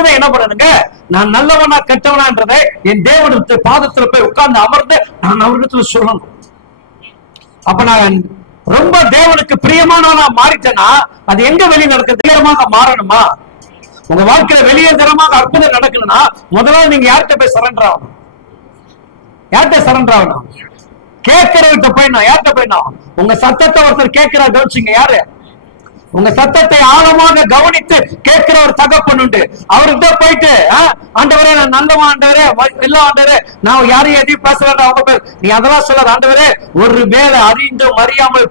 மட்டுமே என்ன பண்ணணுங்க, நான் நல்லவனா கெட்டவனான்றதை என் தேவனுடைய பாதத்துல போய் உட்கார்ந்து அமர்ந்து நான் அவரிடத்துல சொல்லணும். அப்ப நான் ரொம்ப தேவனுக்கு பிரியமானவனா மாறிட்டேன்னா அது எங்க வெளியே நடக்க தீவிரமாக மாறணுமா? உங்க வாழ்க்கையில வெளியே தரமாக அற்புதம் நடக்கணும்னா முதல்ல நீங்க யார்கிட்ட போய் சரண்டர் ஆகணும்? யார்கிட்ட சரண்டர் ஆகணும்? கேட்கிறவர்கிட்ட போய் நான் யார்கிட்ட போய் நான் உங்க சத்தத்தை ஒருத்தர் கேட்கிறா கவனிச்சுங்க. யாரு உங்க சத்தத்தை ஆழமாக கவனித்து கேட்கிற ஒரு தகப்பன் உண்டு. அவர்கிட்ட போயிட்டு ஆண்டவரே நான் நல்லவன் ஆண்டவரே இல்ல ஆண்டவரே நான் யாரையும் எதையும் பேசுறேன் அவங்க பேர் நீ அதெல்லாம் சொல்லாத ஆண்டவரே, ஒரு வேலை அறிந்தும் அறியாமல்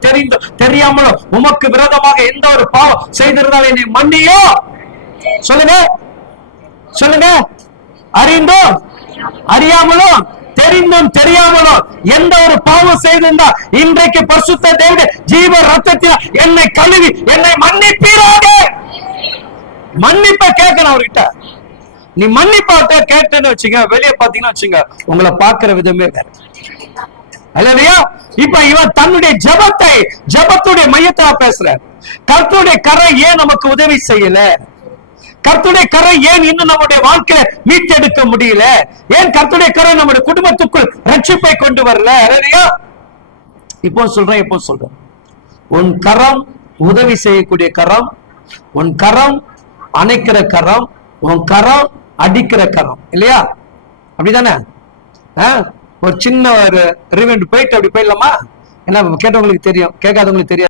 தெரியாமலும் உமக்கு விரோதமாக எந்த ஒரு பாவம் செய்திருந்தாலும் என்னை மன்னியோ. சொல்லுங்க சொல்லுங்க. அறிந்தும் அறியாமலும் தெரிந்தும் தெரியாமலும் எந்த ஒரு பாவம் செய்திருந்தா இன்றைக்கு பரிசுத்த தேவனுடைய ஜீவ ரத்தத்தில் என்னை கழுவி என்னை மன்னிப்பீராக. மன்னிப்ப கேட்கணும் அவர்கிட்ட. நீ மன்னிப்பாட்ட கேட்டேன்னு வச்சுங்க, வெளியே பாத்தீங்கன்னா வச்சுங்க உங்களை பார்க்கிற விதமே வேற. இல்லையா? இப்ப இவன் தன்னுடைய ஜபத்துடைய மையத்தை பேசுற. கர்த்தருடைய கரை ஏன் நமக்கு உதவி செய்யல? கர்த்தருடைய கரை ஏன் இன்னும் நம்முடைய வாழ்க்கையை மீட்டெடுக்க முடியல? ஏன் கர்த்தருடைய கரை நம்முடைய குடும்பத்துக்குள் ரட்சிப்பை கொண்டு வரல? இப்போ சொல்றேன் உன் கரம் உதவி செய்யக்கூடிய கரம், உன் கரம் அணைக்கிற கரம், உன் கரம் அடிக்கிற கரம், இல்லையா? அப்படிதானே? ஒரு சின்ன ஒரு ரிவெண்ட் போயிட்டு அப்படி போயிடலாமா? ஏன்னா கேட்டவங்களுக்கு தெரியும், கேட்காதவங்களுக்கு தெரியாது.